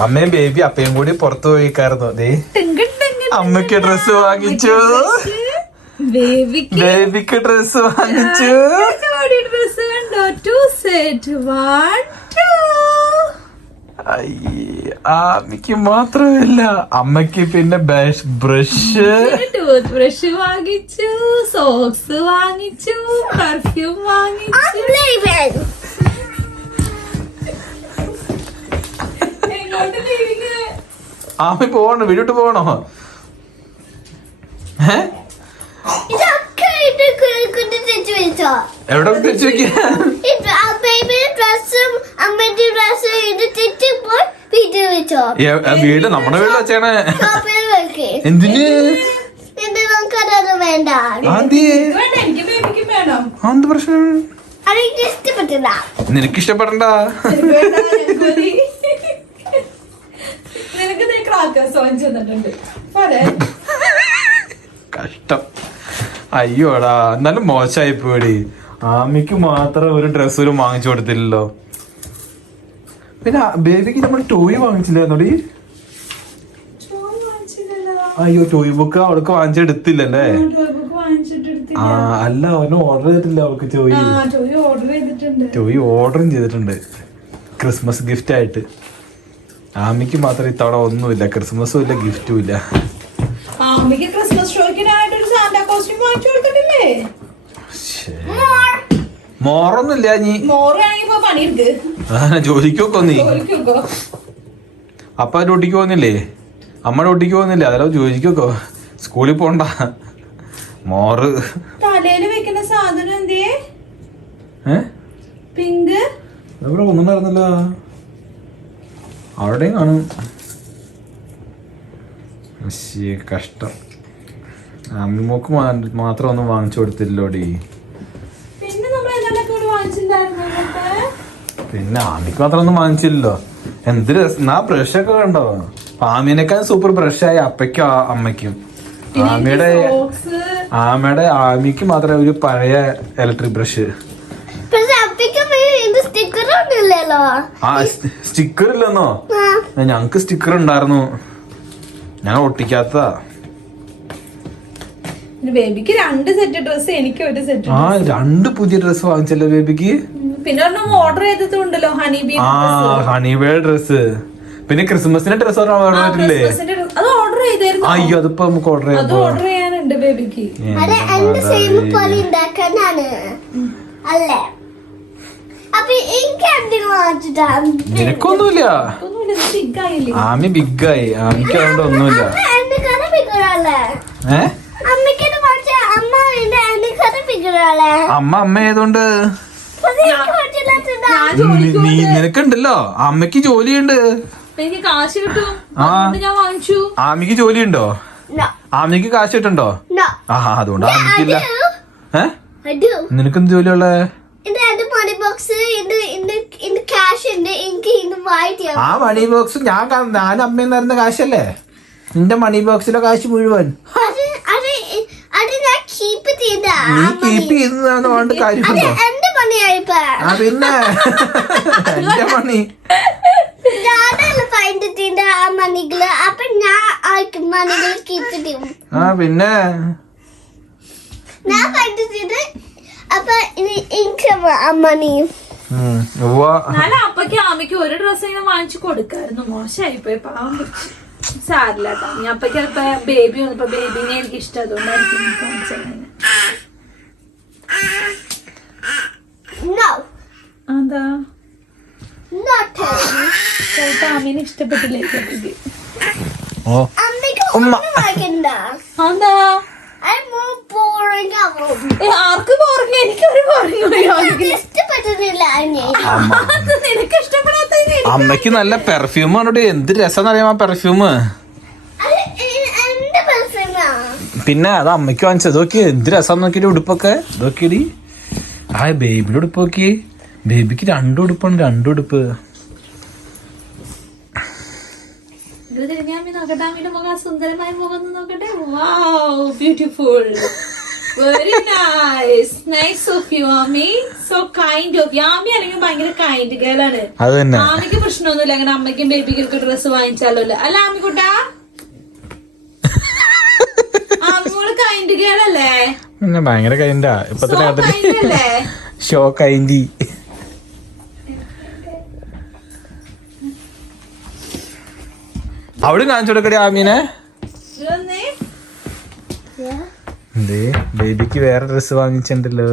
അമ്മയും ബേബി അപ്പയും കൂടി പുറത്തു പോയിക്കായിരുന്നു. ദേ അമ്മയ്ക്ക് ഡ്രസ് വാങ്ങിച്ചു ബേബിക്ക് ഡ്രസ് വാങ്ങിച്ചു അമ്മയ്ക്ക് അമ്മയ്ക്ക് മാത്രമല്ല അമ്മയ്ക്ക് പിന്നെ ബ്രഷ് ടൂത്ത് ബ്രഷ് വാങ്ങിച്ചു സോക്സ് വാങ്ങിച്ചു പെർഫ്യൂം വാങ്ങിച്ചു ആമി പോകണോ? വീട്ടിട്ട് പോകണോ? എവിടെ വെക്കാ? എ, വീട് നമ്മുടെ വീട് വെച്ചാണ്. എന്തിന്? എന്ത് പ്രശ്നം? നിനക്ക് ഇഷ്ടപ്പെടണ്ട തന്നിട്ടുണ്ട് പോരെ. കഷ്ടം. അയ്യോടാ എന്നാലും മോശമായി പോയി. ആമിക്ക് മാത്രം ഒരു ഡ്രസ് ഒരു വാങ്ങിച്ചു കൊടുത്തില്ലല്ലോ. പിന്നെ ബേബിക്ക് നമ്മൾ ടോയ് വാങ്ങിച്ചില്ലായിരുന്നോടി അയ്യോ ടോയ് ബുക്ക് അവൾക്ക് വാങ്ങിച്ചെടുത്തില്ലല്ലേ? ആ അല്ല അവന് ഓർഡർ ചെയ്തിട്ടില്ല അവൾക്ക് ടോയ്. ടോയ് ഓർഡറും ചെയ്തിട്ടുണ്ട്. ക്രിസ്മസ് ഗിഫ്റ്റ് ആയിട്ട്. ആമിക്ക് മാത്രം ഇത്തവണ ഒന്നുമില്ല ക്രിസ്മസും ഇല്ല ഗിഫ്റ്റും ഇല്ല. ആ അമ്മയ്ക്ക് ക്രിസ്മസ് കോസ്റ്റ്യൂം വാങ്ങിച്ചു കൊടുത്തിട്ടില്ലേ ശ്ശേ. മോറൊന്നുമില്ല നീ മോറാണെങ്കിൽ ഇപ്പൊ പണിയെടുക്ക്. അതാണ് ജോലിക്കൊക്കെ നീ? ജോലിക്കൊക്കെ അപ്പ ഡ്യൂട്ടിക്ക് പോകുന്നില്ലേ? അമ്മ ഡ്യൂട്ടിക്ക് പോകുന്നില്ലേ? അതല്ല ജോലിക്കൊക്കെ സ്കൂളിൽ പോണ്ട. മോറ്. തലയിൽ വെക്കുന്ന സാധനം എന്തേ പിങ്ക്. ഇവിടെ ഒന്നും നടന്നില്ല. അവിടെയും കാണും കഷ്ടം. അമ്മിമോക്ക് മാത്രം ഒന്നും വാങ്ങിച്ചു കൊടുത്തില്ലോടി. പിന്നെ ആമിക്ക് മാത്രം ഒന്നും വാങ്ങിച്ചില്ലല്ലോ. എന്ത് രസം ആ ബ്രഷൊക്കെ കണ്ടോ? ആമിനേക്കാൾ സൂപ്പർ ബ്രഷായി അപ്പയ്ക്കും അമ്മയ്ക്കും. ആമയുടെ ആമയുടെ ആമിക്ക് മാത്രമേ ഒരു പഴയ ഇലക്ട്രിക് ബ്രഷ് സ്റ്റിക്കർ ആ സ്റ്റിക്കർ ഇല്ലെന്നോ ഞങ്ങക്ക് സ്റ്റിക്കർ ഉണ്ടായിരുന്നു ഞാൻ ഒട്ടിക്കാത്തതാ. ബേബിക്ക് രണ്ട് സെറ്റ് ഡ്രസ് എനിക്ക് ഒരു സെറ്റ് ആ രണ്ട് പുതിയ ഡ്രസ് വാങ്ങിച്ചല്ലോ ബേബിക്ക്. പിന്നെ ഒരെണ്ണം ഓർഡർ ചെയ്തിട്ടുണ്ടല്ലോ ഹണി ബീ ആ ഹണിബേ ഡ്രസ് പിന്നെ ക്രിസ്മസിന്റെ ഡ്രസ് ഓർഡർ ചെയ്തിട്ടില്ലേ അത് ഓർഡർ ചെയ്തായിരുന്നു. അയ്യോ അതിപ്പോ നമുക്ക് ഓർഡർ അത് ഓർഡർ ചെയ്യാനുണ്ട് ബേബിക്ക്. അത് എന്റെ സെയിം പോലെ ഉണ്ടാക്കാനാണ്. അല്ലേ അപ്പൊ എനിക്ക് എന്തിനു വാങ്ങിച്ചിട്ടാ നിനക്കൊന്നുമില്ല. ആമി ബിഗായി ആമിക്ക് അതുകൊണ്ട് ഒന്നുമില്ല. അമ്മ അമ്മ ഏതുകൊണ്ട് നീ നിനക്കുണ്ടല്ലോ. അമ്മയ്ക്ക് ജോലിയുണ്ട്. ആമിക്ക് ജോലിയുണ്ടോ? ആമിക്ക് കാശ് കിട്ടുണ്ടോ. ആ അതുകൊണ്ട് ആമിക്കില്ല. ഏഹ്. നിനക്കെന്ത് ജോലിയുള്ളേ ബോക്സ് ക്യാഷ് ഉണ്ട് എനിക്ക് ആ മണി ബോക്സ് ഞാൻ ഞാൻ അമ്മയിൽ തരുന്ന കാശല്ലേ? നിന്റെ മണി ബോക്സിലെ കാശ് മുഴുവൻ. കീപ്പ് നീ കാര്യമുണ്ടോ? ആ പിന്നെ. എന്റെ മണി ആ പിന്നെ. ഞാൻ അപ്പൊ എനിക്ക് മണി ഉം, അപ്പക്ക് ആമയ്ക്ക് ഒരു ഡ്രസ്സ് ഇങ്ങനെ വാങ്ങിച്ചു കൊടുക്കായിരുന്നു. മോശമായി പോയി പാവം. സാരില്ല കേട്ടോ ഞാൻ അപ്പക്ക് ചിലപ്പോ ബേബി വന്നപ്പോ ബേബിനെ എനിക്ക് ഇഷ്ടം. അതുകൊണ്ടായിരിക്കും നോ അതാ നോട്ട് ചേട്ടാ അമ്മീനെ ഇഷ്ടപ്പെട്ടില്ലായിരിക്കും അപ്പക്ക്. ഓ. അമ്മയ്ക്ക് ആർക്ക് പറഞ്ഞു എനിക്ക് ഒരു പറഞ്ഞു ഇഷ്ടപ്പെട്ടിട്ടില്ല അനി അമ്മ നിനക്ക് ഇഷ്ടപ്പെടാത്ത അമ്മയ്ക്ക് നല്ല പെർഫ്യൂം ആണ് എന്ത് രസം അറിയാം ആ? പെർഫ്യൂം പിന്നെ അത് അമ്മയ്ക്ക് വാങ്ങിച്ചത്. നോക്കി എന്ത് രസം നോക്കിയിട്ട് ഉടുപ്പൊക്കെ? നോക്കിയടി. ആ ബേബിയുടെ ഉടുപ്പ് നോക്കി ബേബിക്ക് രണ്ടു ഉടുപ്പാണ് രണ്ടു ഉടുപ്പ്. സുന്ദരമായ മുഖം നോക്കട്ടെ? Wow beautiful very nice nice of you Aami so kind of Aami അല്ലെങ്കിൽ ഭയങ്കര കൈൻഡ് ഗേൾ ആണ്. അത് തന്നെ. ആമിക്ക് പ്രശ്നമൊന്നുമില്ല. അങ്ങനെ അമ്മയ്ക്കും ബേബിക്കും ഒക്കെ ഡ്രസ്സ് വാങ്ങിച്ചാലോ അല്ലേ? ആമിക്കുട്ടാ? ആമിമോൾ കൈൻഡ് ഗേൾ അല്ലേ? പിന്നെ ഭയങ്കര കൈൻഡാ ഇപ്പൊ സോ തന്നെ കൈൻഡ് അല്ലേ? ഷോ കൈൻഡി അവിടെ കാണിച്ചു കൊടുക്കടി ആമീനെ. എന്തേ ബേബിക്ക് വേറെ dress വാങ്ങിച്ചിട്ടുണ്ടല്ലോ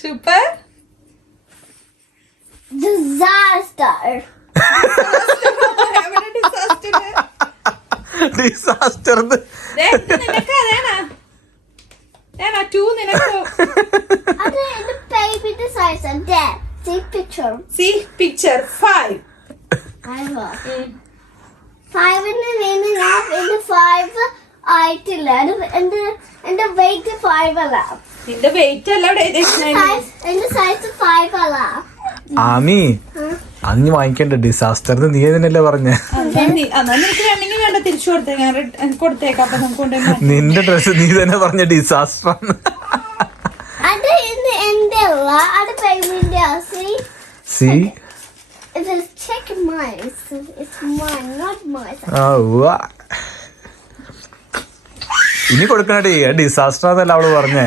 super. Disaster disaster. There. See picture. five. I will. Five in the meaning of five ആയിട്ടില്ല. എന്റെ എന്റെ വെയിറ്റ് ഫൈവ് അല്ല. നിന്റെ വെയിറ്റ് അല്ല എന്റെ സൈസ് ഫൈവ് അല്ല. ആമി അന്ന് വാങ്ങിക്കണ്ട ഡിസാസ്റ്റർ നീ തന്നെയല്ലേ പറഞ്ഞ? വേണ്ട ഞാൻ. നിന്റെ ഡ്രസ് നീ തന്നെ പറഞ്ഞ disaster see check mine. It's, it's mine, not mine. ഇനി കൊടുക്കണടി. ഡിസാസ്റ്റർ എന്നല്ല അവൾ പറഞ്ഞേ.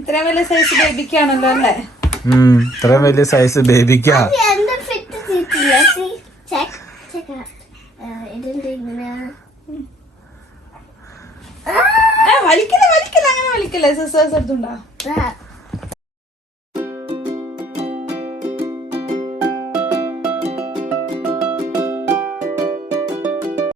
ഇത്രയും വലിയ സൈസ് ബേബിക്കാണല്ലോ അല്ലേ? ഇത്രയും വലിയ സൈസ് ബേബിക്കാ വലിക്കില്ല വലിക്കില്ല അങ്ങനെ വലിക്കില്ല? സിസ്റ്റേഴ്സ് എടുത്തുണ്ടോ.